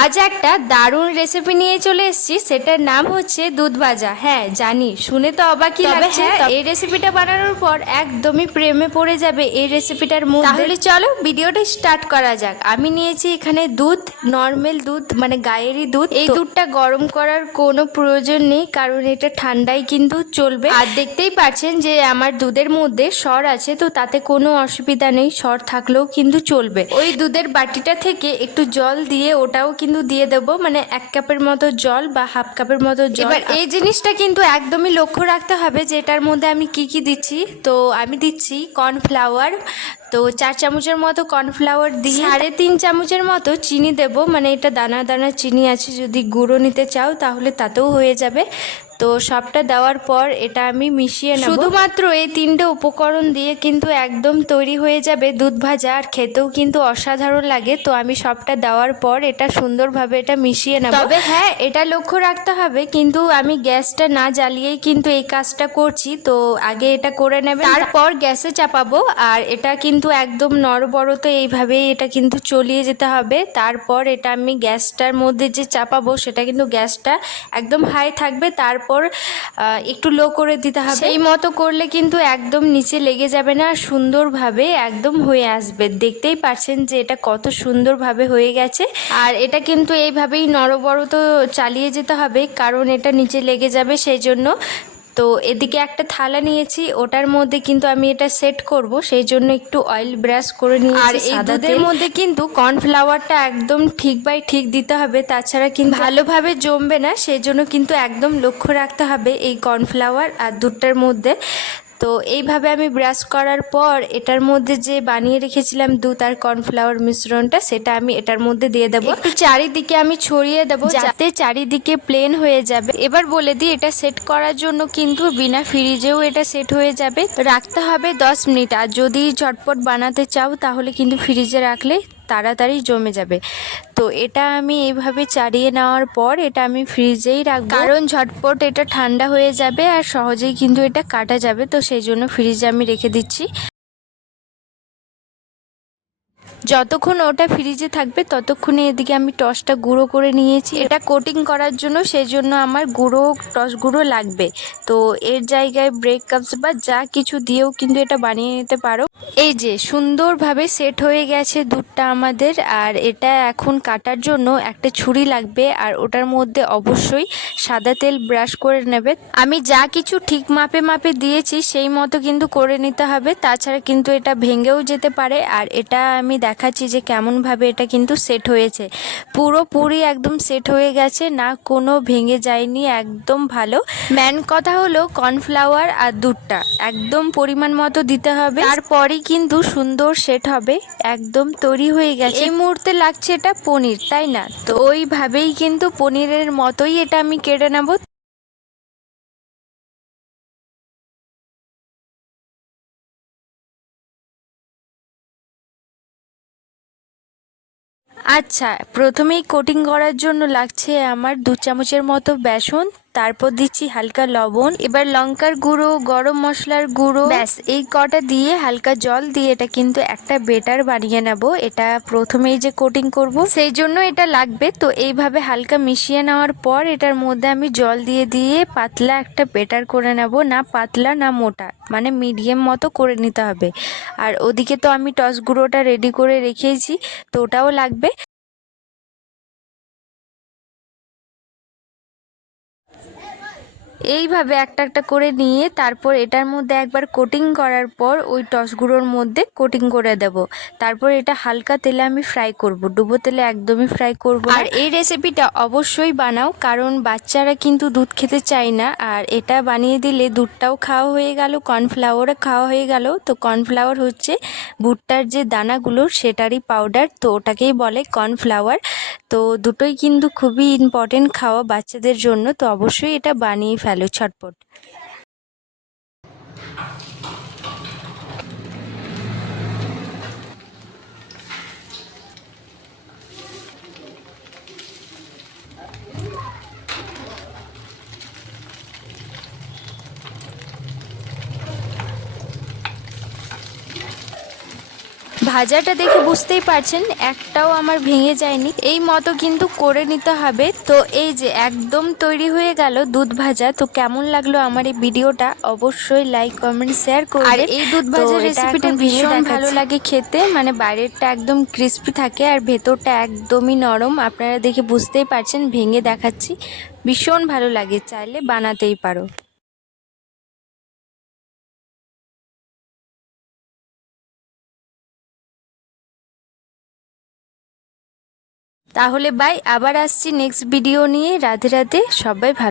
আজ একটা দারুণ রেসিপি নিয়ে চলে এসেছি সেটার নাম হচ্ছে দুধ ভাজা। হ্যাঁ জানি শুনে তো অবাকই লাগছে। হ্যাঁ, এই রেসিপিটা বানানোর পর একদমই প্রেমে পড়ে যাবে এই রেসিপিটার মধ্যে। তাহলে চলো ভিডিওটা স্টার্ট করা যাক। আমি নিয়েছি এখানে দুধ নর্মাল দুধ মানে গায়েরই দুধ, এই দুধটা গরম করার কোনো প্রয়োজন নেই, কারণ এটা ঠান্ডায় কিন্তু চলবে। আর দেখতেই পাচ্ছেন যে আমার দুধের মধ্যে সর আছে, তো তাতে কোনো অসুবিধা নেই, সর থাকলেও কিন্তু চলবে। ওই দুধের বাটিটা থেকে একটু জল দিয়ে ওটাও কিন্তু দিয়ে দেব মানে এক কাপের মতো জল বা হাফ কাপের মতো জল। এবার এই জিনিসটা কিন্তু একদমই লক্ষ্য রাখতে হবে যে এটার মধ্যে আমি কি কি দিচ্ছি। তো আমি দিচ্ছি কর্নফ্লাওয়ার তো চার চামচের মতো কর্নফ্লাওয়ার দিয়ে সাড়ে তিন চামচের মতো চিনি দেব। মানে এটা দানা দানা চিনি আছে, যদি গুঁড়ো নিতে চাও তাহলে তাতেও হয়ে যাবে। তো সবটা দেওয়ার পর এটা আমি মিশিয়ে নেব। শুধুমাত্র এই তিনটে উপকরণ দিয়ে কিন্তু একদম তৈরি হয়ে যাবে দুধ ভাজা আর খেতেও কিন্তু অসাধারণ লাগে। তো আমি সবটা দেওয়ার পর এটা সুন্দরভাবে এটা মিশিয়ে নেব। তবে হ্যাঁ এটা লক্ষ্য রাখতে হবে কিন্তু আমি গ্যাসটা না জ্বালিয়েই কিন্তু এই কাজটা করছি। তো আগে এটা করে নেবে তারপর গ্যাসে চাপাবো আর এটা কিন্তু একদম নরবরত এইভাবেই এটা কিন্তু চলিয়ে যেতে হবে। তারপর এটা আমি গ্যাসটার মধ্যে যে চাপাবো সেটা কিন্তু গ্যাসটা একদম হাই থাকবে। তারপর আহ, একটু লো করে দিতে হবে। সেই মতো করলে কিন্তু একদম নিচে লেগে যাবে না সুন্দরভাবে একদম হয়ে আসবে। দেখতেই পাচ্ছেন যে এটা কত সুন্দরভাবে হয়ে গেছে। আর এটা কিন্তু এইভাবেই নরবরত চালিয়ে যেতে হবে কারণ এটা নিচে লেগে যাবে সেই জন্য তো এদিকে একটা থালা নিয়েছি ওটার মধ্যে কিন্তু আমি এটা সেট করব সেই জন্য একটু অয়েল ব্রাশ করে নিয়েছি। আর এই দুধের মধ্যে কিন্তু কর্নফ্লাওয়ারটা একদম ঠিক বাই ঠিক দিতে হবে তাছাড়া কিন্তু ভালোভাবে জমবে না সেই জন্য কিন্তু একদম লক্ষ্য রাখতে হবে এই কর্নফ্লাওয়ার আর দুধটার মধ্যে। তো এইভাবে আমি ব্রাশ করার পর এটার মধ্যে যে বানিয়ে রেখেছিলাম দুধ আর কর্নফ্লাওয়ার মিশ্রণটা সেটা আমি এটার মধ্যে দিয়ে দেবো। চারিদিকে আমি ছড়িয়ে দেবো যাতে চারিদিকে প্লেন হয়ে যাবে। এবার বলে দিই এটা সেট করার জন্য কিন্তু বিনা ফ্রিজেও এটা সেট হয়ে যাবে। রাখতে হবে দশ মিনিট। আর যদি ঝটপট বানাতে চাও তাহলে কিন্তু ফ্রিজে রাখলে তাড়াতাড়ি জমে যাবে। তো এটা আমি এইভাবে চাড়িয়ে নেওয়ার পর এটা আমি ফ্রিজেই রাখব। কারণ ঝটপট এটা ঠান্ডা হয়ে যাবে আর সহজেই কিন্তু এটা কাটা যাবে, তো সেই জন্য ফ্রিজে আমি রেখে দিচ্ছি। যতক্ষণ ওটা ফ্রিজে থাকবে, ততক্ষণে এদিকে আমি টসটা গুঁড়ো করে নিয়েছি। এটা কোটিং করার জন্য সেই জন্য আমার গুঁড়ো, টস গুঁড়ো লাগবে। তো এর জায়গায় ব্রেক কাপস বা যা কিছু দিয়েও কিন্তু এটা বানিয়ে নিতে পারো। এই যে, সুন্দরভাবে সেট হয়ে গেছে দুধটা আমাদের, আর এটা এখন কাটার জন্য একটা ছুরি লাগবে, আর ওটার মধ্যে অবশ্যই সাদা তেল ব্রাশ করে নেবে। আমি যা কিছু ঠিক মাপে মাপে দিয়েছি, সেই মতো কিন্তু করে নিতে হবে, তাছাড়া কিন্তু এটা ভেঙেও যেতে পারে, আর এটা আমি দেখাচ্ছি যে কেমনভাবে এটা কিন্তু সেট হয়েছে। পুরোপুরি একদম সেট হয়ে গেছে, না কোনো ভেঙে যায়নি, একদম ভালো। ম্যান কথা হলো কর্নফ্লাওয়ার আর দুধটা, একদম পরিমাণ মতো দিতে হবে। তারপরেই কিন্তু সুন্দর সেট হবে, একদম তৈরি হয়ে গেছে। এই মুহূর্তে লাগছে এটা পনির, তাই না? তো ওইভাবেই কিন্তু পনিরের মতোই এটা আমি কেটে নেব। আচ্ছা প্রথমেই কোটিং করার জন্য লাগছে আমার দু চামচের মতো বেসন। তারপর দিচ্ছি হালকা লবণ, এবার লঙ্কার গুঁড়ো, গরম মশলার গুঁড়ো। ব্যাস, এই কটা দিয়ে হালকা জল দিয়ে এটা কিন্তু একটা বেটার বানিয়ে নেব। এটা প্রথমেই যে কোটিং করব, সেই জন্য এটা লাগবে। তো এইভাবে হালকা মিশিয়ে নেওয়ার পর এটার মধ্যে আমি জল দিয়ে দিয়ে পাতলা একটা বেটার করে নেব। না পাতলা, না মোটা মানে মিডিয়াম মতো করে নিতে হবে। আর ওদিকে তো আমি টস গুঁড়োটা রেডি করে রেখেছি, তো ওটাও লাগবে। এইভাবে একটা একটা করে নিয়ে তারপর এটার মধ্যে একবার কোটিং করার পর ওই টসগুলোর মধ্যে কোটিং করে দেব। তারপর এটা হালকা তেলে আমি ফ্রাই করব। ডুবো তেলে একদমই ফ্রাই করব আর এই রেসিপিটা অবশ্যই বানাও, কারণ বাচ্চারা কিন্তু দুধ খেতে চায় না। আর এটা বানিয়ে দিলে দুধটাও খাওয়া হয়ে গেল কর্নফ্লাওয়ারও খাওয়া হয়ে গেল। তো কর্নফ্লাওয়ার হচ্ছে ভুট্টার যে দানাগুলো, সেটারই পাউডার তো ওটাকেই বলে কর্নফ্লাওয়ার তো দুটোই কিন্তু খুবই ইম্পর্টেন্ট খাওয়া বাচ্চাদের জন্য। তো অবশ্যই এটা বানিয়ে ফেলো। ছটপট। ভাজাটা দেখে বুঝতেই পারছেন একটাও আমার ভেঙে যায়নি। এই মতো কিন্তু করে নিতে হবে। তো এই যে একদম তৈরি হয়ে গেল দুধ ভাজা তো কেমন লাগল আমার এই ভিডিওটা? অবশ্যই লাইক কমেন্ট শেয়ার করবেন। আর এই দুধ ভাজার রেসিপিটা ভীষণ ভালো লাগে খেতে মানে বাইরেরটা একদম ক্রিস্পি থাকে আর ভেতরটা একদমই নরম। আপনারা দেখে বুঝতেই পারছেন ভেঙে দেখাচ্ছি। ভীষণ ভালো লাগে চাইলে বানাতেই পারো। তাহলে বাই আবার আসছি নেক্সট ভিডিও নিয়ে। রাধে রাধে সবাই ভালো